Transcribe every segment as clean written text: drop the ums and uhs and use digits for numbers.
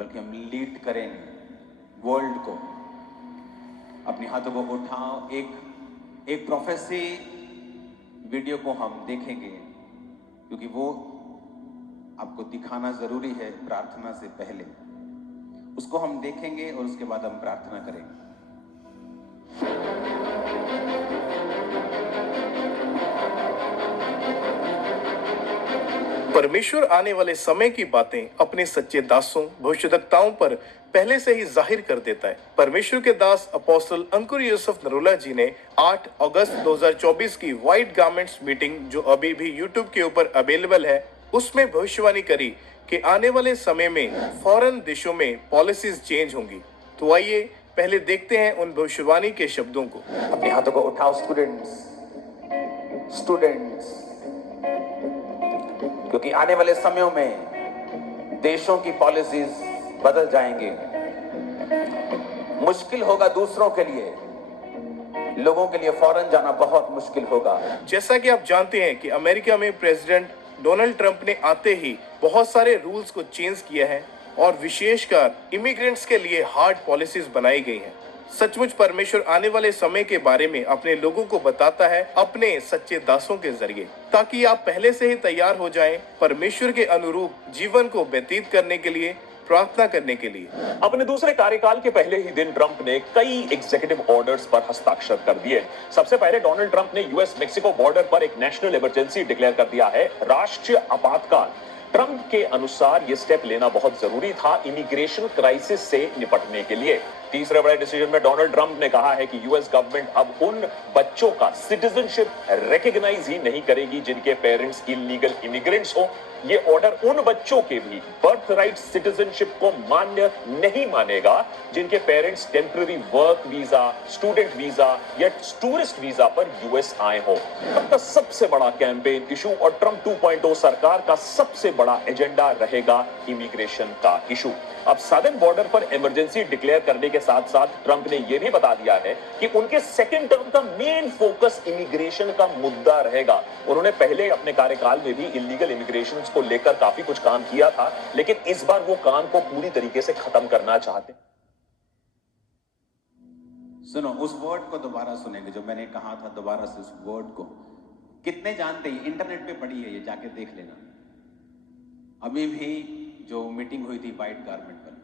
बल्कि हम लीड करेंगे वर्ल्ड को। अपने हाथों को उठाओ, एक प्रोफेसी वीडियो को हम देखेंगे, क्योंकि वो आपको दिखाना जरूरी है प्रार्थना से पहले। उसको हम देखेंगे और उसके बाद हम प्रार्थना करेंगे। परमेश्वर आने वाले समय की बातें अपने सच्चे दासों भविष्यद्वक्ताओं पर पहले से ही जाहिर कर देता है। परमेश्वर के दास अपोस्टल अंकुर यूसुफ नरूला जी ने 8 अगस्त 2024 की व्हाइट गारमेंट्स मीटिंग, जो अभी भी यूट्यूब के ऊपर अवेलेबल है, उसमें भविष्यवाणी करी कि आने वाले समय में फॉरेन देशों में पॉलिसीज चेंज होंगी। तो आइए पहले देखते हैं उन भविष्यवाणी के शब्दों को। अपने हाथों को उठाओ स्टूडेंट्स, क्योंकि आने वाले समयों में देशों की पॉलिसीज बदल जाएंगे। मुश्किल होगा दूसरों के लिए, लोगों के लिए फॉरेन जाना बहुत मुश्किल होगा। जैसा कि आप जानते हैं कि अमेरिका में प्रेसिडेंट डोनाल्ड ट्रंप ने आते ही बहुत सारे रूल्स को चेंज किया है और विशेषकर इमिग्रेंट्स के लिए हार्ड पॉलिसीज बनाई गई हैं। सचमुच परमेश्वर आने वाले समय के बारे में अपने लोगों को बताता है अपने सच्चे दासों के जरिए, ताकि आप पहले से ही तैयार हो जाएं परमेश्वर के अनुरूप जीवन को व्यतीत करने के लिए, प्रार्थना करने के लिए। अपने दूसरे कार्यकाल के पहले ही दिन ट्रंप ने कई एग्जीक्यूटिव ऑर्डर्स पर हस्ताक्षर कर दिए। सबसे पहले डोनाल्ड ट्रंप ने यूएस मेक्सिको बॉर्डर पर एक नेशनल इमरजेंसी डिक्लेयर कर दिया है, राष्ट्रीय आपातकाल। ट्रंप के अनुसार यह स्टेप लेना बहुत जरूरी था इमिग्रेशन क्राइसिस से निपटने के लिए। तीसरे बड़े डिसीजन में डोनाल्ड ट्रंप ने कहा है कि यूएस गवर्नमेंट अब उन बच्चों का सिटीजनशिप रिकॉग्नाइज ही नहीं करेगी जिनके पेरेंट्स इलीगल इमिग्रेंट्स हो। ये ऑर्डर उन बच्चों के भी बर्थ राइट सिटीजनशिप को मान्य नहीं मानेगा जिनके parents temporary work visa, student visa या टूरिस्ट वीजा पर यूएस आए हो। ट्रंप का सबसे बड़ा कैंपेन इशू और ट्रंप 2.0 सरकार का सबसे बड़ा एजेंडा रहेगा इमिग्रेशन का इशू। अब सदर्न बॉर्डर पर इमरजेंसी डिक्लेयर करने के साथ साथ ट्रंप ने यह भी बता दिया है कि उनके सेकेंड टर्म का मेन फोकस इमिग्रेशन का मुद्दा रहेगा। उन्होंने पहले अपने कार्यकाल में भी इलीगल इमिग्रेशन को लेकर काफी कुछ काम किया था, लेकिन इस बार वो काम को पूरी तरीके से खत्म करना चाहते। सुनो, उस वर्ड को दोबारा सुनेंगे जो मैंने कहा था, दोबारा से उस वर्ड को। कितने जानते हैं? इंटरनेट पे पड़ी है, ये जाके देख लेना। अभी भी जो मीटिंग हुई थी व्हाइट गारमेंट पर,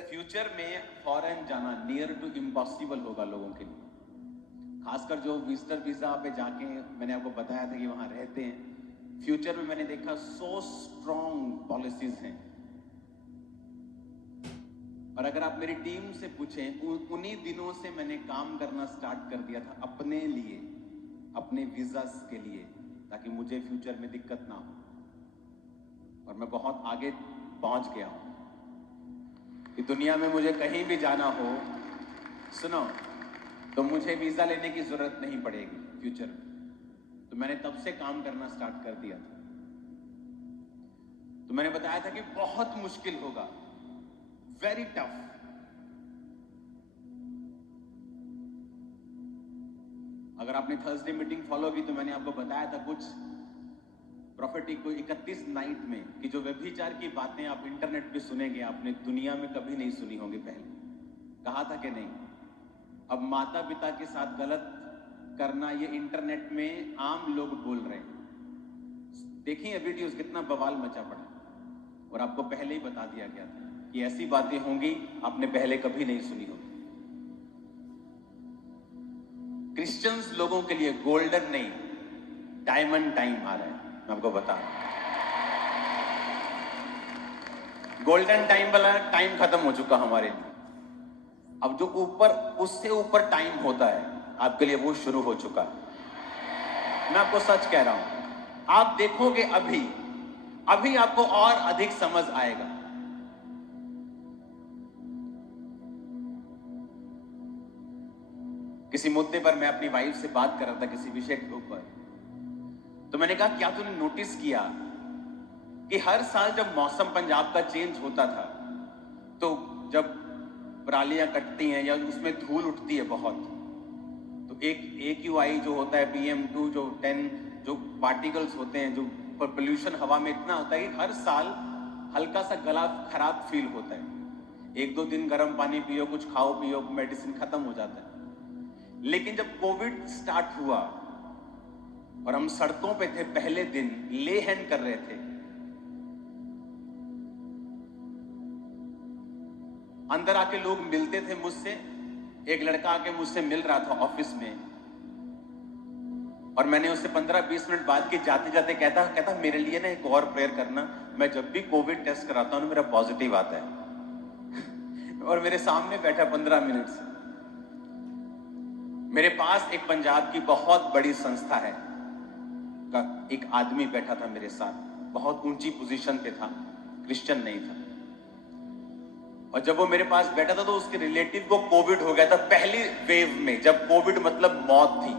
फ्यूचर में फॉरेन जाना नियर टू इम्पॉसिबल होगा लोगों के लिए, खासकर जो विजिटर वीजा पे जाके, मैंने आपको बताया था कि वहां रहते हैं। फ्यूचर में मैंने देखा सो स्ट्रॉन्ग पॉलिसीज हैं, और अगर आप मेरी टीम से पूछें, उन्हीं दिनों से मैंने काम करना स्टार्ट कर दिया था अपने लिए, अपने वीजास के लिए, ताकि मुझे फ्यूचर में दिक्कत ना हो। और मैं बहुत आगे पहुंच गया हूं कि दुनिया में मुझे कहीं भी जाना हो, सुनो, तो मुझे वीजा लेने की जरूरत नहीं पड़ेगी फ्यूचर में। तो मैंने तब से काम करना स्टार्ट कर दिया था। तो मैंने बताया था कि बहुत मुश्किल होगा, वेरी टफ। अगर आपने थर्सडे मीटिंग फॉलो की तो मैंने आपको बताया था कुछ प्रोफेटिक को 31 नाइट में, कि जो व्यभिचार की बातें आप इंटरनेट पे सुनेंगे, आपने दुनिया में कभी नहीं सुनी होंगी पहले। कहा था कि नहीं? अब माता पिता के साथ गलत करना ये इंटरनेट में आम लोग बोल रहे हैं। देखिए वीडियोस, कितना बवाल मचा पड़ा। और आपको पहले ही बता दिया गया था कि ऐसी बातें होंगी, आपने पहले कभी नहीं सुनी होगी। क्रिश्चियंस लोगों के लिए गोल्डन नहीं, डायमंड टाइम आ रहा है। मैं आपको बता रहा हूं, गोल्डन टाइम वाला टाइम खत्म हो चुका हमारे लिए। अब जो ऊपर, उससे ऊपर टाइम होता है आपके लिए, वो शुरू हो चुका है। मैं आपको सच कह रहा हूं, आप देखोगे अभी आपको और अधिक समझ आएगा। किसी मुद्दे पर मैं अपनी वाइफ से बात कर रहा था, किसी विषय के ऊपर, तो मैंने कहा, क्या तूने नोटिस किया कि हर साल जब मौसम पंजाब का चेंज होता था, तो जब परालियां कटती हैं या उसमें धूल उठती है बहुत, तो एक AQI जो होता है, PM2 जो 10 जो पार्टिकल्स होते हैं, जो पोल्यूशन हवा में इतना होता है कि हर साल हल्का सा गला खराब फील होता है, 1-2 दिन गर्म पानी पियो, कुछ खाओ पियो, मेडिसिन खत्म हो जाता है। लेकिन जब कोविड स्टार्ट हुआ और हम सड़कों पे थे, पहले दिन ले हैंड कर रहे थे, अंदर आके लोग मिलते थे मुझसे। एक लड़का आके मुझसे मिल रहा था ऑफिस में, और मैंने उससे 15-20 मिनट बात की। जाते जाते कहता मेरे लिए ना एक और प्रेयर करना, मैं जब भी कोविड टेस्ट कराता हूं मेरा पॉजिटिव आता है। और मेरे सामने बैठा 15 मिनट से। मेरे पास एक पंजाब की बहुत बड़ी संस्था है का एक आदमी बैठा था मेरे साथ, बहुत ऊंची पोजीशन पे था, क्रिश्चियन नहीं था। और जब वो मेरे पास बैठा था तो उसके रिलेटिव को कोविड हो गया था पहली वेव में। जब कोविड मतलब मौत थी,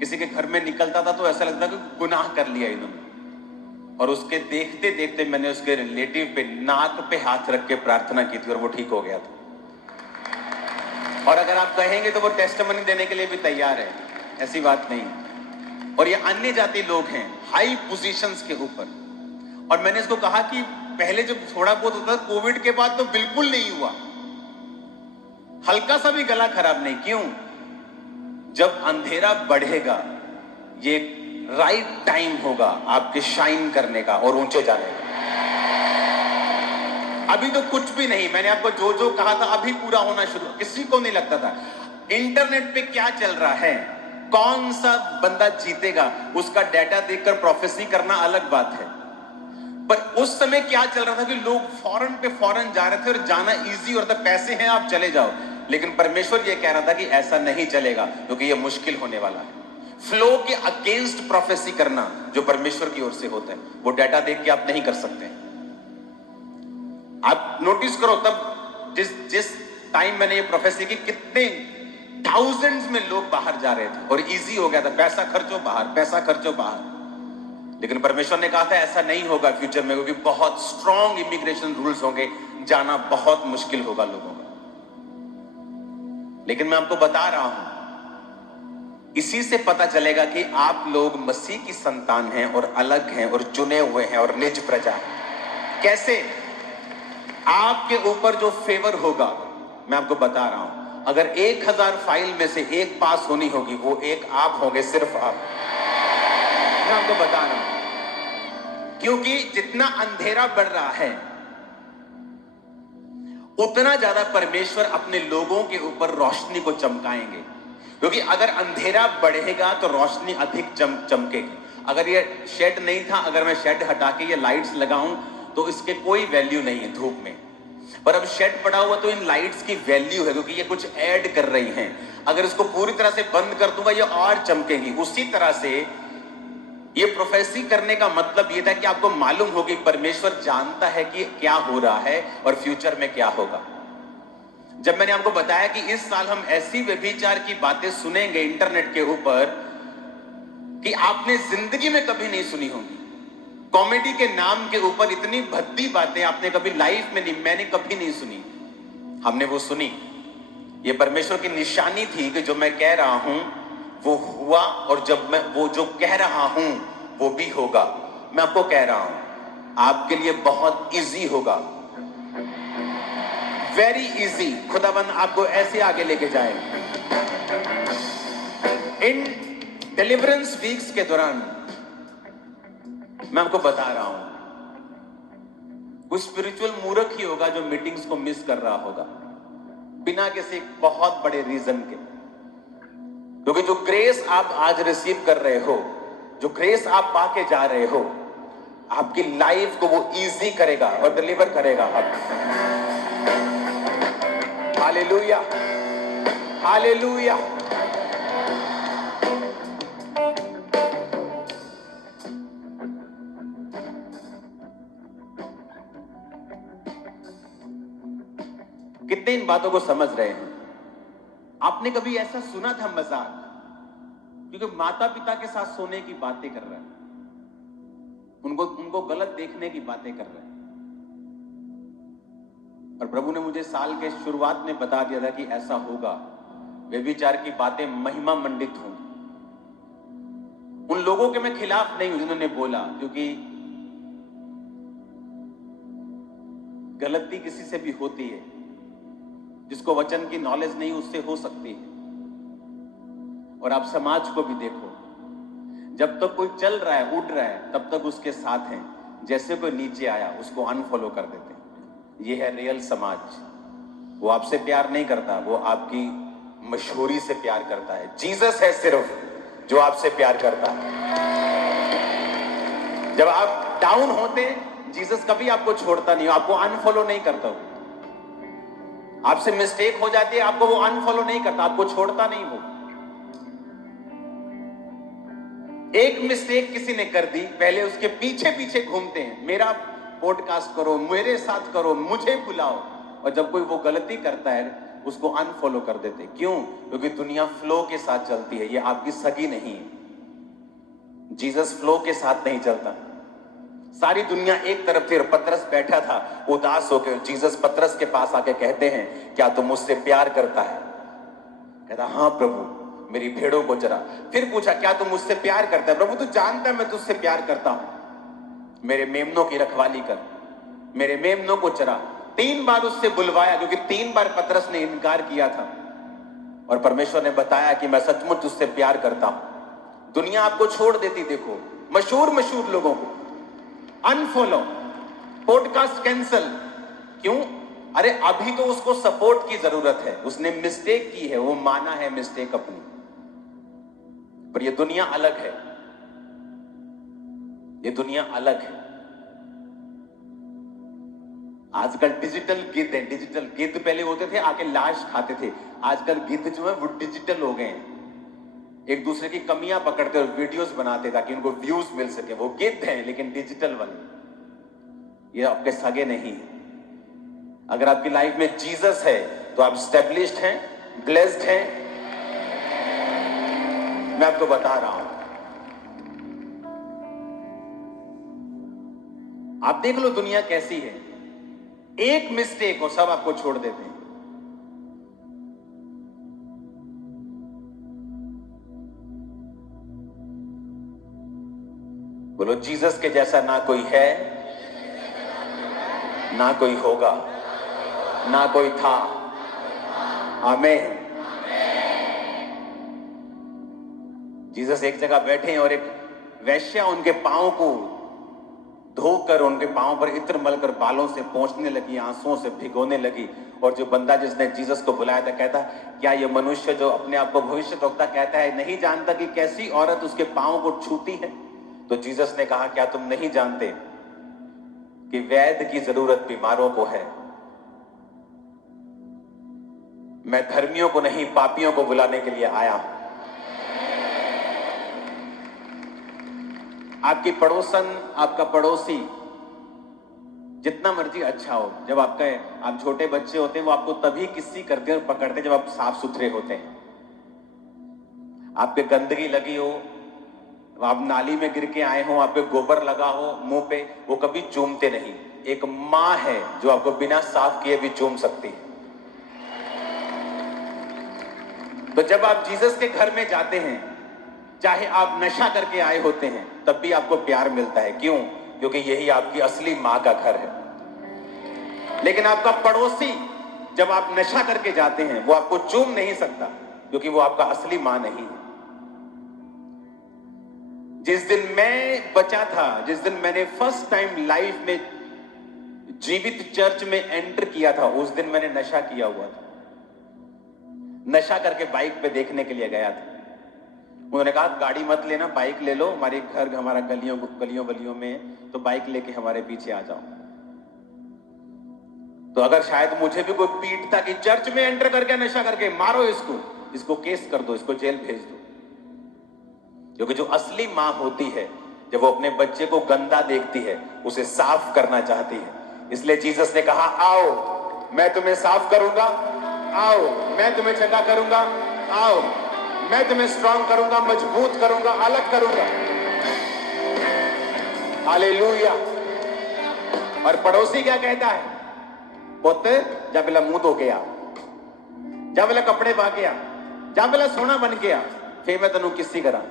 किसी के घर में निकलता था तो ऐसा लगता कि गुनाह कर लिया इन्होंने। और उसके देखते देखते मैंने उसके रिलेटिव पे नाक पे हाथ रख के प्रार्थना की थी और वो ठीक हो गया था। और अगर आप कहेंगे तो वो टेस्टिमनी देने के लिए भी तैयार है, ऐसी बात नहीं। और ये अन्य जाति लोग हैं हाई पोजीशंस के ऊपर। और मैंने इसको कहा कि पहले जब थोड़ा बहुत होता था, कोविड के बाद तो बिल्कुल नहीं हुआ, हल्का सा भी गला खराब नहीं। क्यों? जब अंधेरा बढ़ेगा ये राइट टाइम होगा आपके शाइन करने का और ऊंचे जाने का। अभी तो कुछ भी नहीं, मैंने आपको जो जो कहा था अभी पूरा होना शुरू। किसी को नहीं लगता था इंटरनेट पे क्या चल रहा है, कौन सा बंदा जीतेगा, उसका डाटा देखकर प्रोफेसी करना अलग बात है। पर उस समय क्या चल रहा था कि लोग फॉरेन पे फॉरेन जा रहे थे और जाना इजी और पैसे हैं आप चले जाओ। लेकिन परमेश्वर ये कह रहा था कि ऐसा नहीं चलेगा, क्योंकि ये मुश्किल होने वाला है। फ्लो के अगेंस्ट प्रोफेसी करना जो परमेश्वर की ओर से होता है, वो डाटा देख के आप नहीं कर सकते। आप नोटिस करो, तब जिस टाइम मैंने ये प्रोफेसी की, कितने थाउजेंड्स में लोग बाहर जा रहे थे और इजी हो गया था, पैसा खर्चो बाहर, पैसा खर्चो बाहर। लेकिन परमेश्वर ने कहा था ऐसा नहीं होगा फ्यूचर में, क्योंकि बहुत स्ट्रॉन्ग इमिग्रेशन रूल्स होंगे, जाना बहुत मुश्किल होगा लोगों का। लेकिन मैं आपको बता रहा हूं, इसी से पता चलेगा कि आप लोग मसीह की संतान हैं और अलग हैं और चुने हुए हैं और निज प्रजा हैं। कैसे? आपके ऊपर जो फेवर होगा, मैं आपको बता रहा हूं, अगर 1000 फाइल में से एक पास होनी होगी, वो एक आप होंगे, सिर्फ आप। मैं आपको बता रहा हूं, क्योंकि जितना अंधेरा बढ़ रहा है उतना ज्यादा परमेश्वर अपने लोगों के ऊपर रोशनी को चमकाएंगे। क्योंकि अगर अंधेरा बढ़ेगा तो रोशनी अधिक चमकेगी। अगर ये शेड नहीं था, अगर मैं शेड हटा के ये लाइट्स लगाऊं तो इसके कोई वैल्यू नहीं है धूप में। पर अब शेड पड़ा हुआ तो इन लाइट्स की वैल्यू है, क्योंकि ये कुछ ऐड कर रही हैं। अगर इसको पूरी तरह से बंद कर दूंगा ये और चमकेगी। उसी तरह से ये प्रोफेसी करने का मतलब ये था कि आपको मालूम होगी परमेश्वर जानता है कि क्या हो रहा है और फ्यूचर में क्या होगा। जब मैंने आपको बताया कि इस साल हम ऐसी व्यभिचार की बातें सुनेंगे इंटरनेट के ऊपर कि आपने जिंदगी में कभी नहीं सुनी होंगी। कॉमेडी के नाम के ऊपर इतनी भद्दी बातें आपने कभी लाइफ में नहीं, मैंने कभी नहीं सुनी। हमने वो सुनी। ये परमेश्वर की निशानी थी कि जो मैं कह रहा हूं वो हुआ, और जब मैं वो जो कह रहा हूं वो भी होगा। मैं आपको कह रहा हूं आपके लिए बहुत इजी होगा, वेरी इजी। खुदाबंद आपको ऐसे आगे लेके जाए। इन डिलीवरेंस वीक्स के दौरान मैं आपको बता रहा हूं, वो स्पिरिचुअल मूर्ख ही होगा जो मीटिंग्स को मिस कर रहा होगा बिना किसी बहुत बड़े रीजन के। क्योंकि जो ग्रेस आप आज रिसीव कर रहे हो, जो ग्रेस आप पाके जा रहे हो, आपकी लाइफ को वो इजी करेगा और डिलीवर करेगा। अब हालेलुया, हालेलुया। कितने इन बातों को समझ रहे हैं? आपने कभी ऐसा सुना था मजाक? क्योंकि माता पिता के साथ सोने की बातें कर रहे हैं, उनको गलत देखने की बातें कर रहे हैं। और प्रभु ने मुझे साल के शुरुआत में बता दिया था कि ऐसा होगा, व्यभिचार की बातें महिमा मंडित होंगी। उन लोगों के मैं खिलाफ नहीं हूं जिन्होंने बोला, क्योंकि गलती किसी से भी होती है, जिसको वचन की नॉलेज नहीं उससे हो सकती है। और आप समाज को भी देखो, जब तक कोई चल रहा है, उड़ रहा है, तब तक उसके साथ हैं। जैसे कोई नीचे आया उसको अनफॉलो कर देते हैं। ये है रियल समाज। वो आपसे प्यार नहीं करता, वो आपकी मशहूरी से प्यार करता है। जीसस है सिर्फ जो आपसे प्यार करता है। जब आप डाउन होते, जीसस कभी आपको छोड़ता नहीं, आपको अनफॉलो नहीं करता। आपसे मिस्टेक हो जाती है, आपको वो अनफॉलो नहीं करता, आपको छोड़ता नहीं। वो एक मिस्टेक किसी ने कर दी, पहले उसके पीछे पीछे घूमते हैं, मेरा पॉडकास्ट करो, मेरे साथ करो, मुझे बुलाओ। और जब कोई वो गलती करता है उसको अनफॉलो कर देते। क्यों? क्योंकि दुनिया फ्लो के साथ चलती है, ये आपकी सगी नहीं है। जीसस फ्लो के साथ नहीं चलता। सारी दुनिया एक तरफ थी और पतरस बैठा था उदास होकर। जीसस पतरस के पास आके कहते हैं, क्या तुम मुझसे प्यार करता है? कहता, हाँ प्रभु, मेरी भेड़ों को चरा। फिर पूछा, क्या तुम मुझसे प्यार करता है? प्रभु तू जानता है मैं तुझसे प्यार करता हूं, मेरे मेमनों की रखवाली कर, मेरे मेमनों को चरा। 3 बार उससे बुलवाया, क्योंकि 3 बार पतरस ने इनकार किया था। और परमेश्वर ने बताया कि मैं सचमुच तुझसे प्यार करता हूं। दुनिया आपको छोड़ देती, देखो मशहूर लोगों को अनफॉलो, पॉडकास्ट कैंसल। क्यों? अरे अभी तो उसको सपोर्ट की जरूरत है, उसने मिस्टेक की है, वो माना है मिस्टेक अपनी। पर ये दुनिया अलग है, ये दुनिया अलग है। आजकल डिजिटल गिद्ध है। डिजिटल गिद्ध पहले होते थे आके लाश खाते थे, आजकल गिद्ध जो है वो डिजिटल हो गए हैं। एक दूसरे की कमियां पकड़ते और वीडियोस बनाते ताकि उनको व्यूज मिल सके। वो गिद्ध हैं लेकिन डिजिटल वाले, ये आपके सगे नहीं है। अगर आपकी लाइफ में जीसस है तो आप स्टेब्लिश्ड हैं, ब्लेस्ड हैं। मैं आपको बता रहा हूं, आप देख लो दुनिया कैसी है। एक मिस्टेक हो सब आपको छोड़ देते हैं। बोलो, जीसस के जैसा ना कोई है, ना कोई होगा, ना कोई था। आमीन। जीसस एक जगह बैठे हैं और एक वैश्या उनके पांव को धोकर, उनके पांव पर इत्र मलकर बालों से पोंछने लगी, आंसुओं से भिगोने लगी। और जो बंदा जिसने जीसस को बुलाया था कहता, क्या ये मनुष्य जो अपने आप को भविष्यद्वक्ता कहता है नहीं जानता कि कैसी औरत उसके पांव को छूती है? तो जीसस ने कहा, क्या तुम नहीं जानते कि वैद्य की जरूरत बीमारों को है? मैं धर्मियों को नहीं पापियों को बुलाने के लिए आया हूं। आपकी पड़ोसन, आपका पड़ोसी जितना मर्जी अच्छा हो, जब आप छोटे बच्चे होते हैं वो आपको तभी किस्सी करते हैं और पकड़ते हैं जब आप साफ सुथरे होते हैं। आप पे गंदगी लगी हो, आप नाली में गिर के आए हो, आप पे गोबर लगा हो मुंह पे, वो कभी चूमते नहीं। एक मां है जो आपको बिना साफ किए भी चूम सकती है। तो जब आप जीसस के घर में जाते हैं, चाहे आप नशा करके आए होते हैं, तब भी आपको प्यार मिलता है। क्यों? क्योंकि यही आपकी असली मां का घर है। लेकिन आपका पड़ोसी, जब आप नशा करके जाते हैं, वो आपको चूम नहीं सकता क्योंकि वो आपका असली मां नहीं है। जिस दिन मैं बचा था, जिस दिन मैंने फर्स्ट टाइम लाइफ में जीवित चर्च में एंटर किया था, उस दिन मैंने नशा किया हुआ था। नशा करके बाइक पे देखने के लिए गया था। उन्होंने कहा, गाड़ी मत लेना, बाइक ले लो, हमारे घर हमारा गलियों में है, तो बाइक लेके हमारे पीछे आ जाओ। तो अगर शायद मुझे भी कोई पीटता कि चर्च में एंटर करके नशा करके, मारो इसको केस कर दो, इसको जेल भेज दो। क्योंकि जो असली मां होती है, जब वो अपने बच्चे को गंदा देखती है, उसे साफ करना चाहती है। इसलिए जीसस ने कहा, आओ मैं तुम्हें साफ करूंगा, आओ मैं तुम्हें चंगा करूंगा, आओ मैं तुम्हें स्ट्रांग करूंगा, मजबूत करूंगा, अलग करूंगा। हालेलुया। और पड़ोसी क्या कहता है? पुत्र जा पहला मुंह धो के आ, जा पहला कपड़े पा के आ, जा पहला सोना बन के आ, फिर मैं तेनों किसी करा।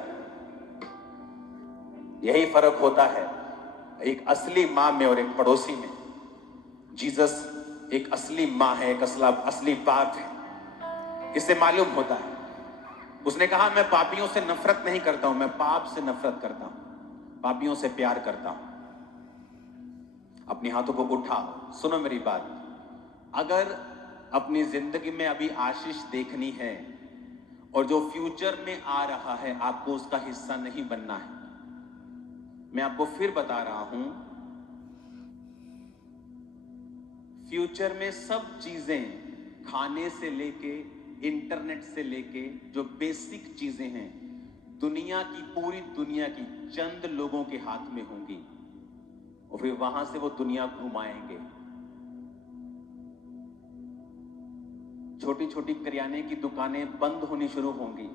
यही फर्क होता है एक असली मां में और एक पड़ोसी में। जीसस एक असली माँ है, एक असली बाप है, इससे मालूम होता है। उसने कहा मैं पापियों से नफरत नहीं करता हूं, मैं पाप से नफरत करता हूं, पापियों से प्यार करता हूं। अपने हाथों को उठाओ, सुनो मेरी बात। अगर अपनी जिंदगी में अभी आशीष देखनी है और जो फ्यूचर में आ रहा है आपको उसका हिस्सा नहीं बनना है, मैं आपको फिर बता रहा हूं, फ्यूचर में सब चीजें खाने से लेके इंटरनेट से लेके जो बेसिक चीजें हैं दुनिया की, पूरी दुनिया की चंद लोगों के हाथ में होंगी और फिर वहां से वो दुनिया घुमाएंगे। छोटी छोटी करियाने की दुकानें बंद होनी शुरू होंगी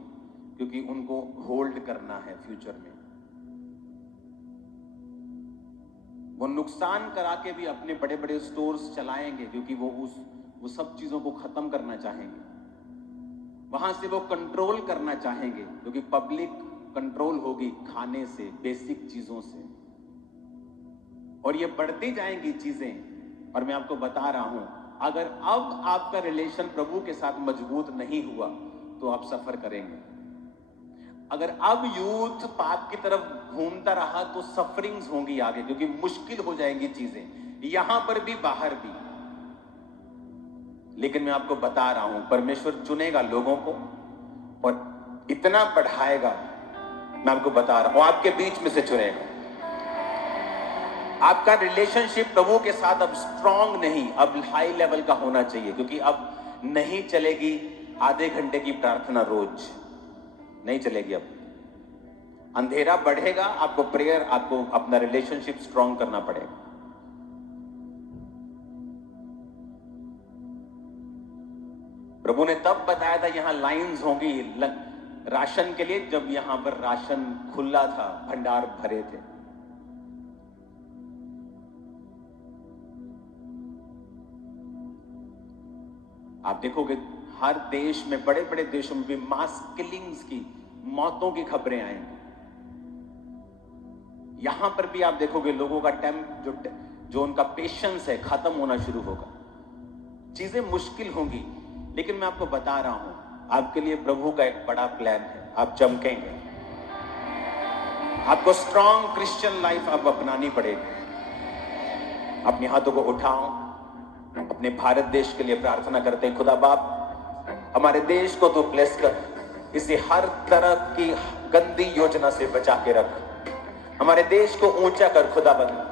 क्योंकि उनको होल्ड करना है फ्यूचर में। वो नुकसान करा के भी अपने बड़े बड़े स्टोर्स चलाएंगे क्योंकि वो सब चीजों को खत्म करना चाहेंगे। वहां से वो कंट्रोल करना चाहेंगे क्योंकि पब्लिक कंट्रोल होगी खाने से, बेसिक चीजों से, और ये बढ़ती जाएंगी चीजें। और मैं आपको बता रहा हूं, अगर अब आपका रिलेशन प्रभु के साथ मजबूत नहीं हुआ तो आप सफर करेंगे। अगर अब यूथ पाप की तरफ घूमता रहा तो सफरिंग्स होंगी आगे, क्योंकि मुश्किल हो जाएंगी चीजें, यहां पर भी बाहर भी। लेकिन मैं आपको बता रहा हूं, परमेश्वर चुनेगा लोगों को और इतना बढ़ाएगा, मैं आपको बता रहा हूं, आपके बीच में से चुनेगा। आपका रिलेशनशिप प्रभु के साथ अब स्ट्रांग नहीं, अब हाई लेवल का होना चाहिए, क्योंकि अब नहीं चलेगी आधे घंटे की प्रार्थना रोज, नहीं चलेगी। अब अंधेरा बढ़ेगा, आपको प्रेयर, आपको अपना रिलेशनशिप स्ट्रांग करना पड़ेगा। प्रभु ने तब बताया था यहां लाइंस होंगी राशन के लिए, जब यहां पर राशन खुला था, भंडार भरे थे। आप देखोगे हर देश में, बड़े बड़े देशों में भी मास किलिंग्स की, मौतों की खबरें आएंगी। यहां पर भी आप देखोगे लोगों का जो उनका पेशेंस है खत्म होना शुरू होगा। चीजें मुश्किल होंगी, लेकिन मैं आपको बता रहा हूं, आपके लिए प्रभु का एक बड़ा प्लान है। आप चमकेंगे, आपको स्ट्रॉन्ग क्रिश्चियन लाइफ अब अपनानी पड़ेगी। अपने हाथों को उठाओ, अपने भारत देश के लिए प्रार्थना करते हैं। खुदा बाप, हमारे देश को तो ब्लेस कर, इसे हर तरह की गंदी योजना से बचा के रख, हमारे देश को ऊंचा कर खुदाबंद।